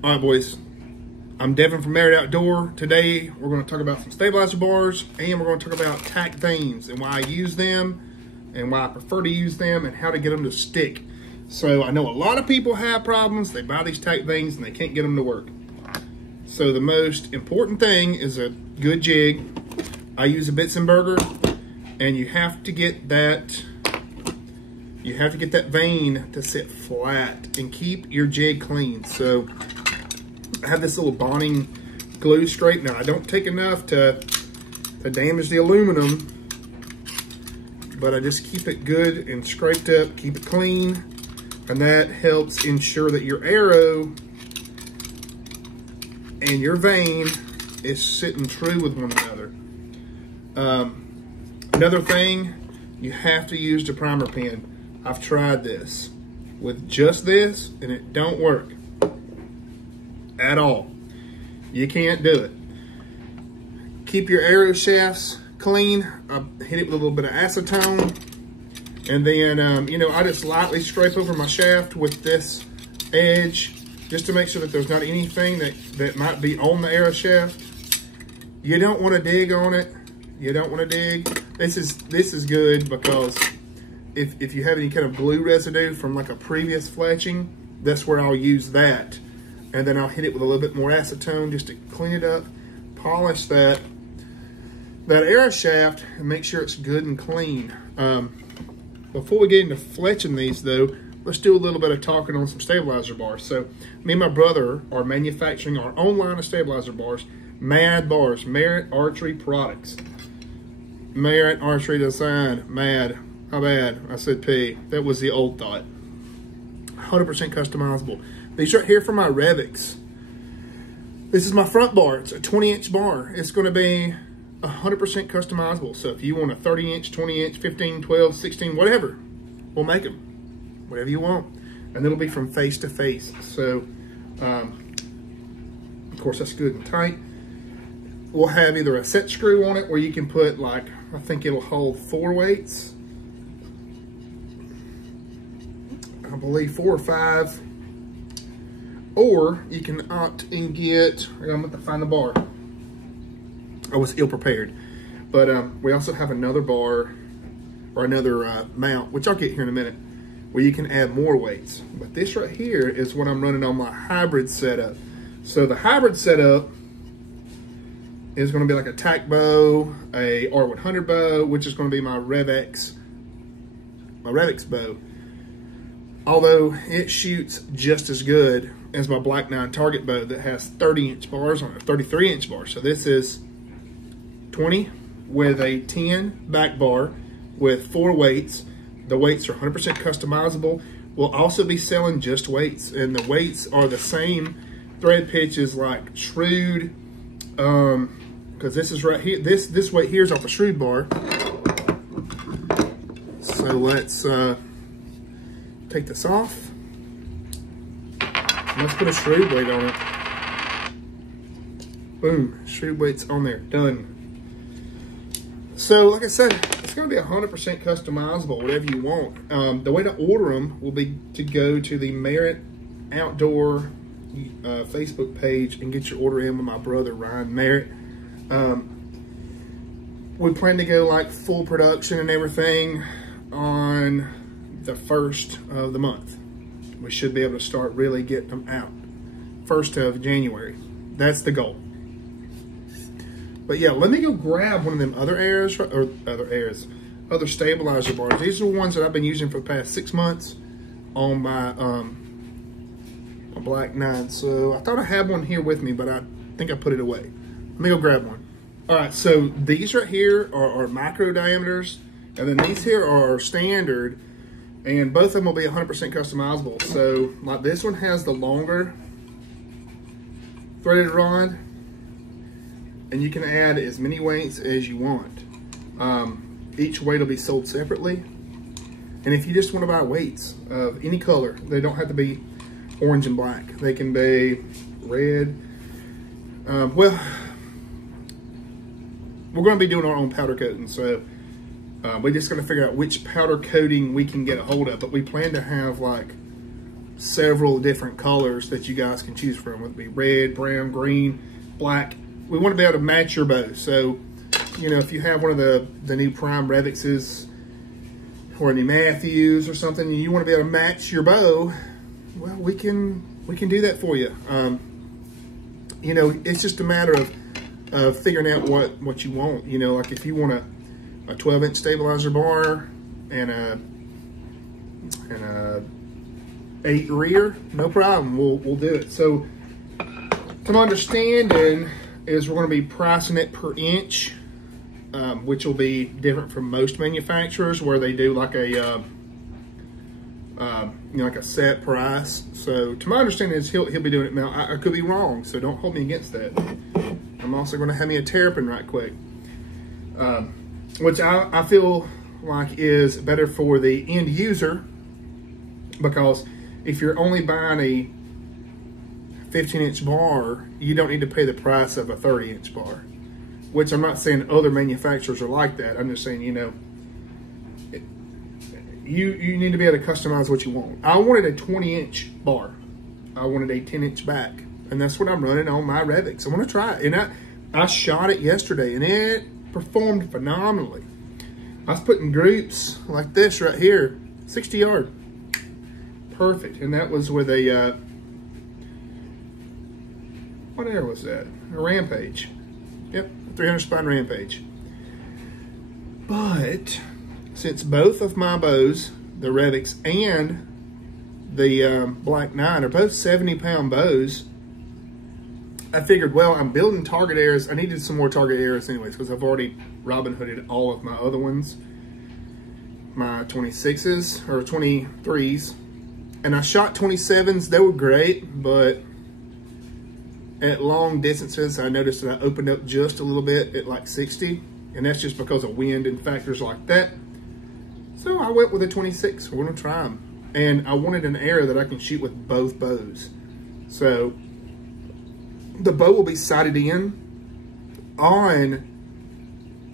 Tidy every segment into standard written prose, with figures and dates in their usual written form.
All right, boys. I'm Devin from Merit Outdoor. Today, we're going to talk about some stabilizer bars, and we're going to talk about TAC vanes and why I use them and why I prefer to use them and how to get them to stick. So I know a lot of people have problems. They buy these TAC vanes and they can't get them to work. So the most important thing is a good jig. I use a Bitzenberger, and you have to get that vane to sit flat and keep your jig clean. So I have this little bonding glue straightener. I don't take enough to damage the aluminum, but I just keep it good and scraped up, keep it clean, and that helps ensure that your arrow and your vane is sitting true with one another. Another thing, you have to use the primer pen. I've tried this with just this and it don't work at all. You can't do it. Keep your arrow shafts clean. I hit it with a little bit of acetone, and then you know, I just lightly scrape over my shaft with this edge just to make sure that there's not anything that might be on the arrow shaft. You don't want to dig on it. You don't want to dig. This is good because if you have any kind of glue residue from like a previous fletching, that's where I'll use that. And then I'll hit it with a little bit more acetone just to clean it up, polish that arrow shaft, and make sure it's good and clean. Before we get into fletching these though, let's do a little bit of talking on some stabilizer bars. So me and my brother are manufacturing our own line of stabilizer bars, MAD bars, Merit Archery Products. Merit Archery Design, MAD. How bad? I said P. That was the old thought. 100% customizable. These right here for my Revics. This is my front bar. It's a 20-inch bar. It's going to be 100% customizable. So if you want a 30-inch, 20-inch, 15, 12, 16, whatever, we'll make them. Whatever you want. And it'll be from face to face. So, of course, that's good and tight. We'll have either a set screw on it where you can put, like, I think it'll hold 4 weights. I believe 4 or 5. Or you can opt and get, I'm going to find the bar. I was ill prepared. But we also have another bar, or another mount, which I'll get here in a minute, where you can add more weights. But this right here is what I'm running on my hybrid setup. So the hybrid setup is going to be like a TAC bow, a R100 bow, which is going to be my Revics bow. Although it shoots just as good as my Black 9 target bow that has 30-inch bars on it, 33-inch bars. So this is 20 with a 10 back bar with 4 weights. The weights are 100% customizable. We'll also be selling just weights, and the weights are the same thread pitches like Shrewd, because this is right here. This weight here is off a Shrewd bar. So let's take this off. Let's put a Shrewd weight on it. Boom, Shrewd weight's on there, done. So like I said, it's gonna be 100% customizable, whatever you want. The way to order them will be to go to the Merit Outdoor Facebook page and get your order in with my brother, Ryan Merritt. We plan to go like full production and everything on the 1st of the month. We should be able to start really getting them out 1st of January. That's the goal. But yeah, let me go grab one of them other stabilizer bars. These are the ones that I've been using for the past 6 months on my my Black 9. So I thought I had one here with me, but I think I put it away. Let me go grab one. All right, so these right here are micro diameters, and then these here are standard, and both of them will be 100% customizable. So like this one has the longer threaded rod, and you can add as many weights as you want. Each weight will be sold separately. And if you just want to buy weights of any color, they don't have to be orange and black. They can be red. Well, we're going to be doing our own powder coating, so we're just going to figure out which powder coating we can get a hold of. But we plan to have like several different colors that you guys can choose from, whether it be red, brown, green, black. We want to be able to match your bow. So, you know, if you have one of the new Prime Revixes or any Matthews or something, and you want to be able to match your bow, well, we can do that for you. You know, it's just a matter of figuring out what you want. You know, like if you want a 12-inch stabilizer bar and a 8 rear, no problem. We'll do it. So, to my understanding is we're going to be pricing it per inch, which will be different from most manufacturers where they do like a you know, like a set price. So, to my understanding is he'll be doing it now. I could be wrong, so don't hold me against that. I'm also going to have me a terrapin right quick, which I feel like is better for the end user, because if you're only buying a 15-inch bar, you don't need to pay the price of a 30-inch bar, which I'm not saying other manufacturers are like that. I'm just saying, you know, you need to be able to customize what you want. I wanted a 20-inch bar. I wanted a 10-inch back, and that's what I'm running on my Revix. I want to try it, and I shot it yesterday, and it performed phenomenally. I was putting groups like this right here, 60 yard. Perfect. And that was with a, what arrow was that? A Rampage. Yep, 300 spine Rampage. But since both of my bows, the Revix and the Black 9, are both 70-pound bows, I figured, well, I'm building target arrows. I needed some more target arrows anyways, because I've already Robin Hooded all of my other ones, my 26s or 23s, and I shot 27s. They were great, but at long distances, I noticed that I opened up just a little bit at like 60, and that's just because of wind and factors like that. So I went with a 26. We're gonna try them, and I wanted an arrow that I can shoot with both bows. So the bow will be sighted in on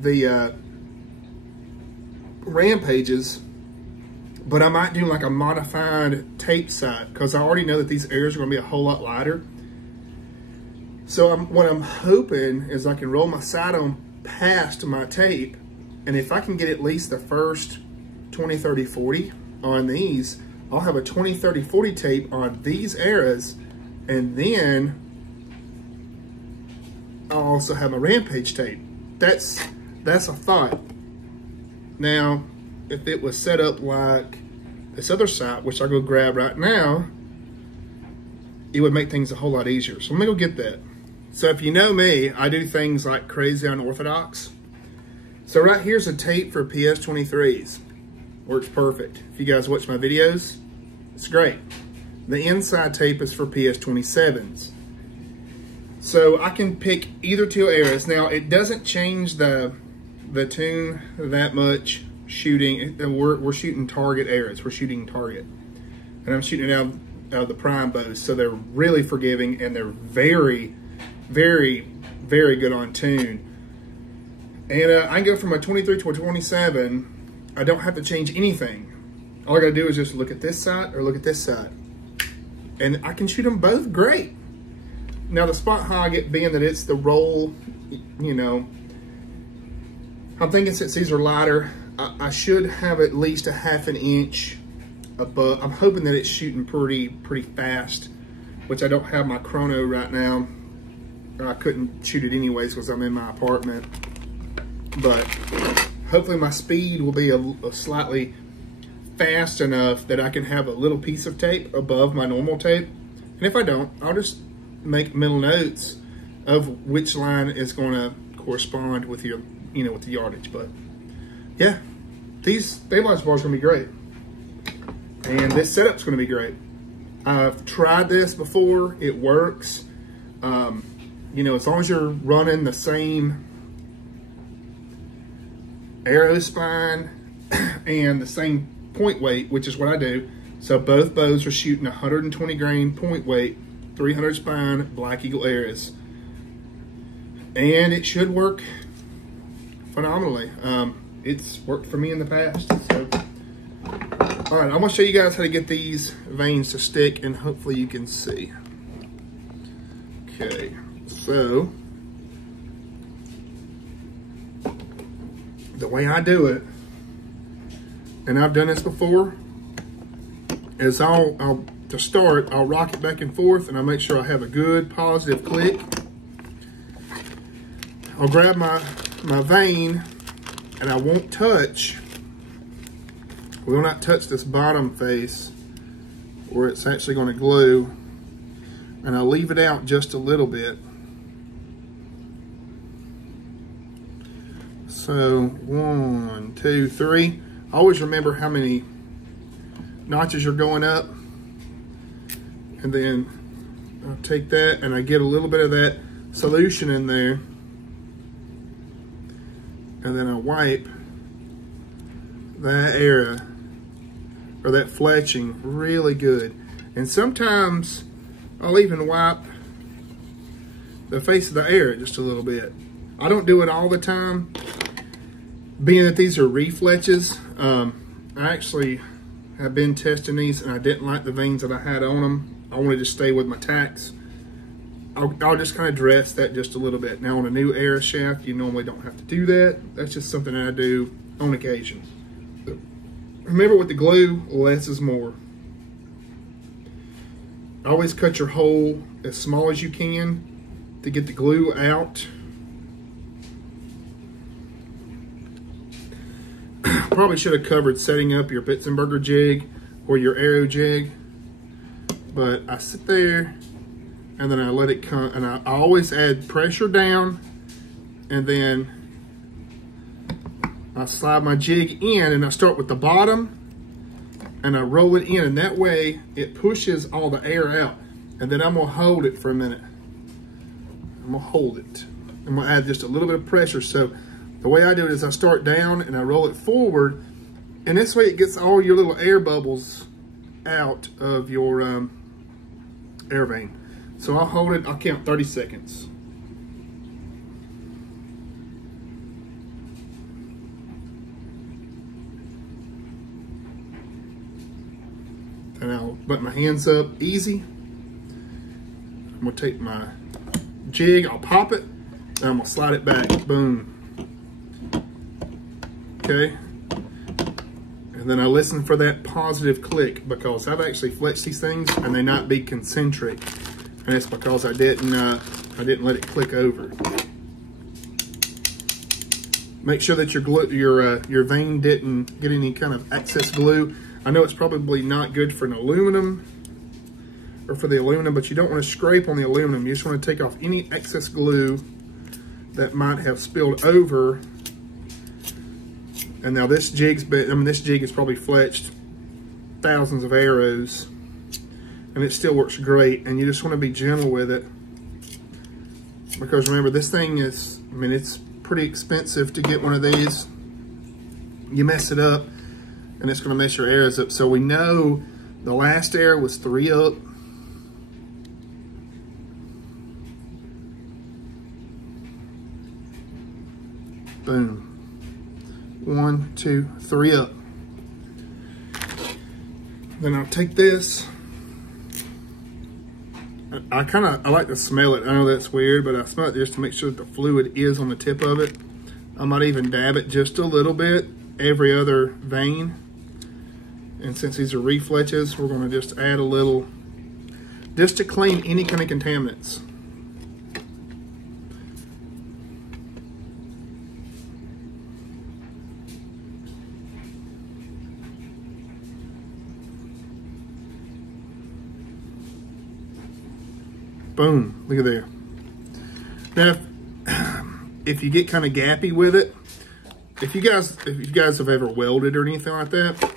the Rampages, but I might do like a modified tape sight, because I already know that these arrows are going to be a whole lot lighter. So what I'm hoping is I can roll my sight on past my tape, and if I can get at least the first 20, 30, 40 on these, I'll have a 20, 30, 40 tape on these arrows, and then I'll also have my Rampage tape. That's a thought. Now, if it was set up like this other sight, which I'll go grab right now, it would make things a whole lot easier. So I'm gonna go get that. So if you know me, I do things like crazy unorthodox. So right here's a tape for PS23s. Works perfect. If you guys watch my videos, it's great. The inside tape is for PS27s. So I can pick either two arrows. Now it doesn't change the tune that much shooting. We're shooting target arrows. We're shooting target. And I'm shooting it out of the Prime bows. So they're really forgiving, and they're very, very, very good on tune. And I can go from a 23 to a 27. I don't have to change anything. All I gotta do is just look at this side or look at this side. And I can shoot them both great. Now the spot hog, being that it's the roll, you know, I'm thinking since these are lighter, I should have at least a ½ an inch above. I'm hoping that it's shooting pretty fast, which I don't have my chrono right now. I couldn't shoot it anyways because I'm in my apartment. But hopefully my speed will be a slightly fast enough that I can have a little piece of tape above my normal tape. And if I don't, I'll just make mental notes of which line is going to correspond with your, you know, with the yardage. But yeah, these stabilizer bars are going to be great, and this setup's going to be great. I've tried this before. It works. You know, as long as you're running the same arrow spine and the same point weight, which is what I do. So both bows are shooting 120 grain point weight, 300 spine Black Eagle arrows, and it should work phenomenally. It's worked for me in the past. So, All right, I'm gonna show you guys how to get these veins to stick, and hopefully you can see. Okay, so the way I do it, and I've done this before, is I'll to start, I'll rock it back and forth, and I'll make sure I have a good positive click. I'll grab my vein, and I won't touch. We will not touch this bottom face where it's actually going to glue, and I'll leave it out just a little bit. So 1, 2, 3. Always remember how many notches you're going up, and then I'll take that and I get a little bit of that solution in there, and then I wipe that area or that fletching really good. And sometimes I'll even wipe the face of the area just a little bit. I don't do it all the time, being that these are refletches. I actually have been testing these, and I didn't like the veins that I had on them. I wanted to stay with my tacks. I'll just kind of dress that just a little bit. Now on a new air shaft, you normally don't have to do that. That's just something that I do on occasion. Remember, with the glue, less is more. Always cut your hole as small as you can to get the glue out. Probably should have covered setting up your Bitzenberger jig or your arrow jig, but I sit there and then I let it come, and I always add pressure down, and then I slide my jig in, and I start with the bottom and I roll it in, and that way it pushes all the air out. And then I'm gonna hold it for a minute. I'm gonna hold it. I'm gonna add just a little bit of pressure. So the way I do it is I start down and I roll it forward, and this way it gets all your little air bubbles out of your air vein. So I'll hold it, I'll count 30 seconds. And I'll put my hands up easy. I'm gonna take my jig, I'll pop it, and I'm gonna slide it back, boom. Okay, and then I listen for that positive click, because I've actually fletched these things and they not be concentric, and it's because I didn't let it click over. Make sure that your vein didn't get any kind of excess glue. I know it's probably not good for an aluminum or for the aluminum, but you don't want to scrape on the aluminum. You just want to take off any excess glue that might have spilled over. And now this jig is probably fletched thousands of arrows, and it still works great. And you just want to be gentle with it, because remember, this thing is, I mean, it's pretty expensive to get one of these. You mess it up, and it's going to mess your arrows up. So we know the last arrow was 3 up. Boom. 1, 2, 3 up. Then I'll take this. I like to smell it. I know that's weird, but I smell it just to make sure that the fluid is on the tip of it. I might even dab it just a little bit every other vein. And since these are refletches, we're going to just add a little, just to clean any kind of contaminants. Boom, look at there. Now, if you get kind of gappy with it, if you guys have ever welded or anything like that,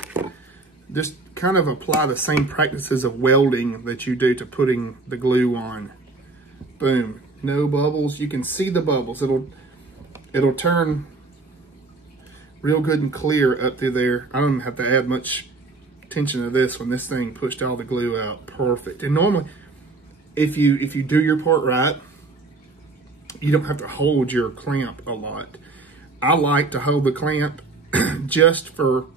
just kind of apply the same practices of welding that you do to putting the glue on. Boom, no bubbles. You can see the bubbles. It'll turn real good and clear up through there. I don't have to add much attention to this when this thing pushed all the glue out. Perfect. And normally, if you do your part right, you don't have to hold your clamp a lot. I like to hold the clamp just for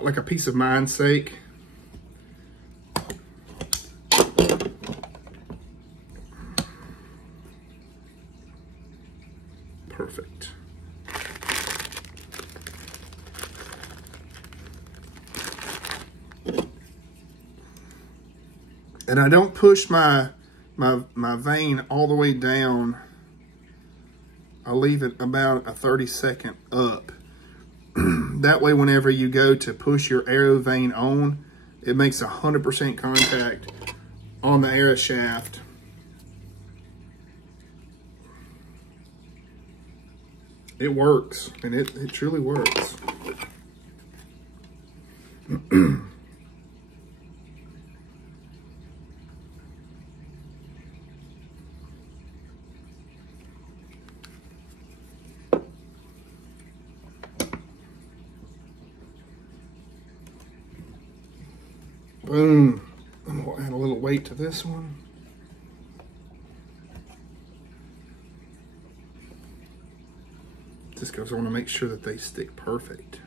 like a peace of mind's sake. Perfect. And I don't push my vane all the way down. I leave it about a 30-second up. That way, whenever you go to push your arrow vane on, it makes 100% contact on the arrow shaft. It works, and it truly works. Boom. I'm going to add a little weight to this one. Just because I want to make sure that they stick perfect.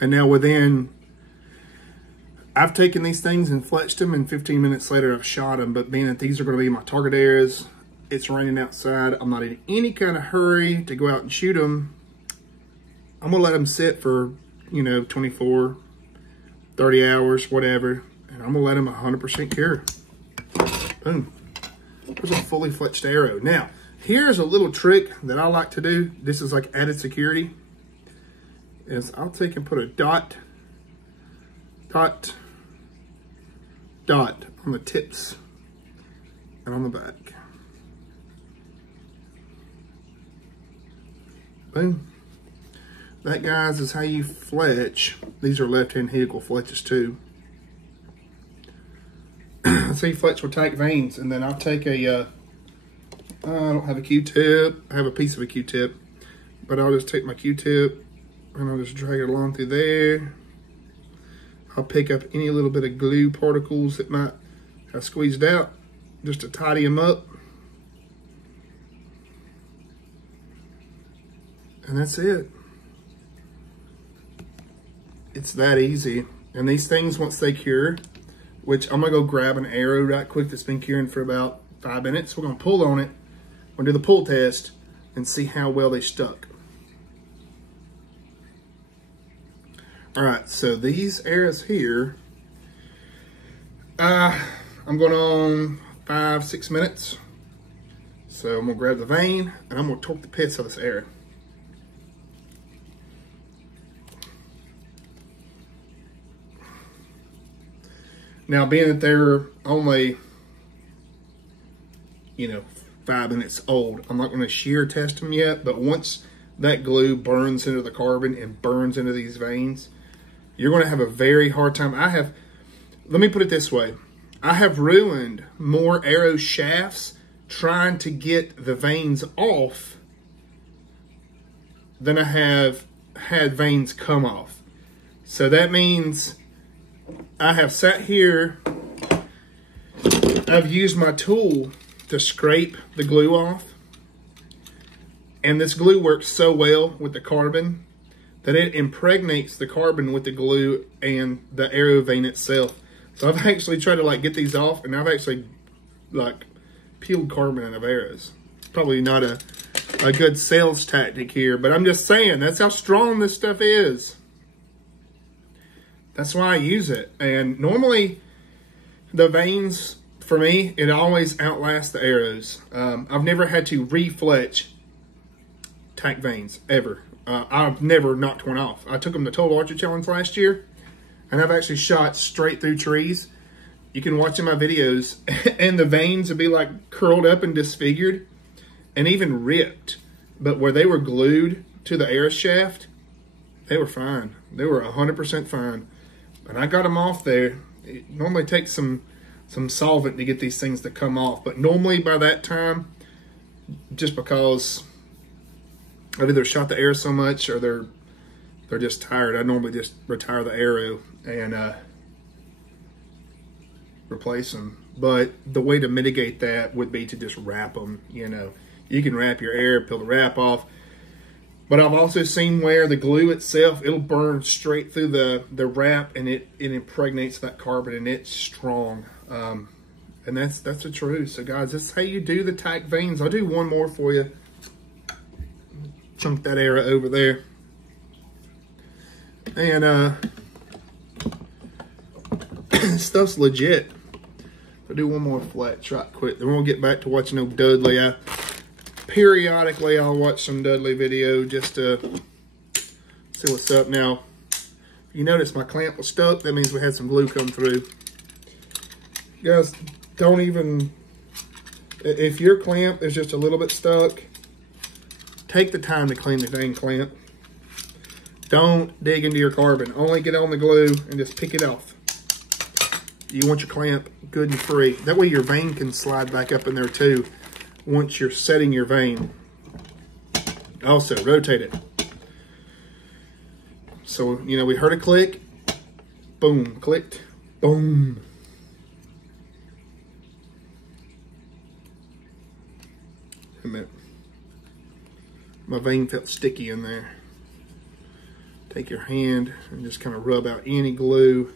And now I've taken these things and fletched them, and 15 minutes later I've shot them, but being that these are going to be my target areas, it's raining outside, I'm not in any kind of hurry to go out and shoot them. I'm going to let them sit for, 24, 30 hours, whatever, and I'm going to let them 100% cure. Boom. There's a fully fletched arrow. Now, here's a little trick that I like to do. This is like added security. Is I'll take and put a dot on the tips and on the back. Boom. That, guys, is how you fletch. These are left-hand helical fletches too. That's how you fletch with TAC vanes. And then I'll take I don't have a Q-tip. I have a piece of a Q-tip. But I'll just take my Q-tip and I'll just drag it along through there. I'll pick up any little bit of glue particles that might have squeezed out just to tidy them up. And that's it. It's that easy. And these things, once they cure, which I'm gonna go grab an arrow right quick that's been curing for about 5 minutes. We're gonna pull on it. We're gonna do the pull test and see how well they stuck. All right, so these arrows here, I'm going on 5-6 minutes. So I'm gonna grab the vane and I'm gonna torque the piss of this arrow. Now, being that they're only, 5 minutes old, I'm not going to shear test them yet, but once that glue burns into the carbon and burns into these vanes, you're going to have a very hard time. Let me put it this way. I have ruined more arrow shafts trying to get the vanes off than I have had vanes come off. So that means I have sat here, I've used my tool to scrape the glue off, and this glue works so well with the carbon that it impregnates the carbon with the glue and the arrow vane itself. So I've actually tried to get these off, and I've actually peeled carbon out of arrows. Probably not a good sales tactic here, but I'm just saying that's how strong this stuff is. That's why I use it. And normally the vanes, for me, it always outlasts the arrows. I've never had to refletch TAC vanes, ever. I've never knocked one off. I took them to Total Archery Challenge last year, and I've actually shot straight through trees. You can watch in my videos, and the vanes would be curled up and disfigured, and even ripped. But where they were glued to the arrow shaft, they were fine. They were 100% fine. And I got them off there. It normally takes some solvent to get these things to come off. But normally by that time, just because I've either shot the arrow so much or they're just tired, I normally just retire the arrow and replace them. But the way to mitigate that would be to just wrap them, You can wrap your arrow, peel the wrap off. But I've also seen where the glue itself, it'll burn straight through the wrap, and it impregnates that carbon, and it's strong. And that's the truth. So guys, that's how you do the TAC vanes. I'll do one more for you. Chunk that arrow over there. And stuff's legit. I'll do one more fletch right quick. Then we'll get back to watching old Dudley. Periodically, I'll watch some Dudley video just to see what's up. Now, you notice my clamp was stuck. That means we had some glue come through. You guys, don't even, if your clamp is just a little bit stuck, take the time to clean the dang clamp. Don't dig into your carbon. Only get on the glue and just pick it off. You want your clamp good and free. That way your vane can slide back up in there too once you're setting your vane. Also, rotate it. So, you know, we heard a click. Boom, clicked. Boom. A minute. My vane felt sticky in there. Take your hand and just kind of rub out any glue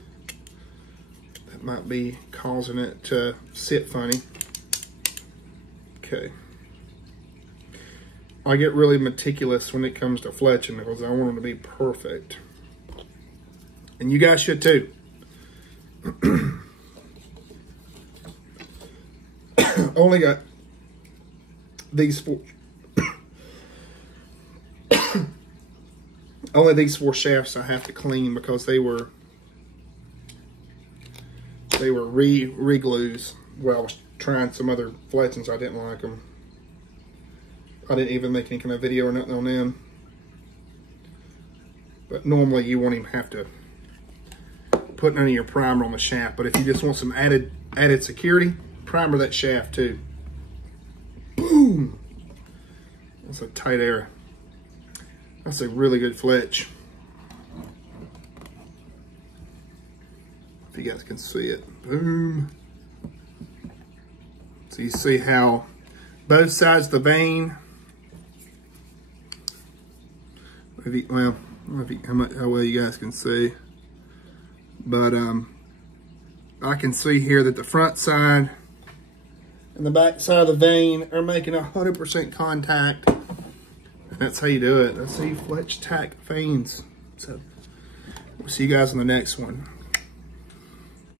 that might be causing it to sit funny. Okay. I get really meticulous when it comes to fletching because I want them to be perfect. And you guys should too. Only got these four. Only these 4 shafts I have to clean because they were re-glues where I was trying some other fletchings. I didn't like them. I didn't even make any kind of video or nothing on them. But normally you won't even have to put none of your primer on the shaft. But if you just want some added security, primer that shaft too. Boom! That's a tight arrow. That's a really good fletch. If you guys can see it. Boom. So you see how both sides of the vane, how well you guys can see. But I can see here that the front side and the back side of the vane are making 100% contact. That's how you do it. That's how you fletch TAC vanes. So we'll see you guys in the next one.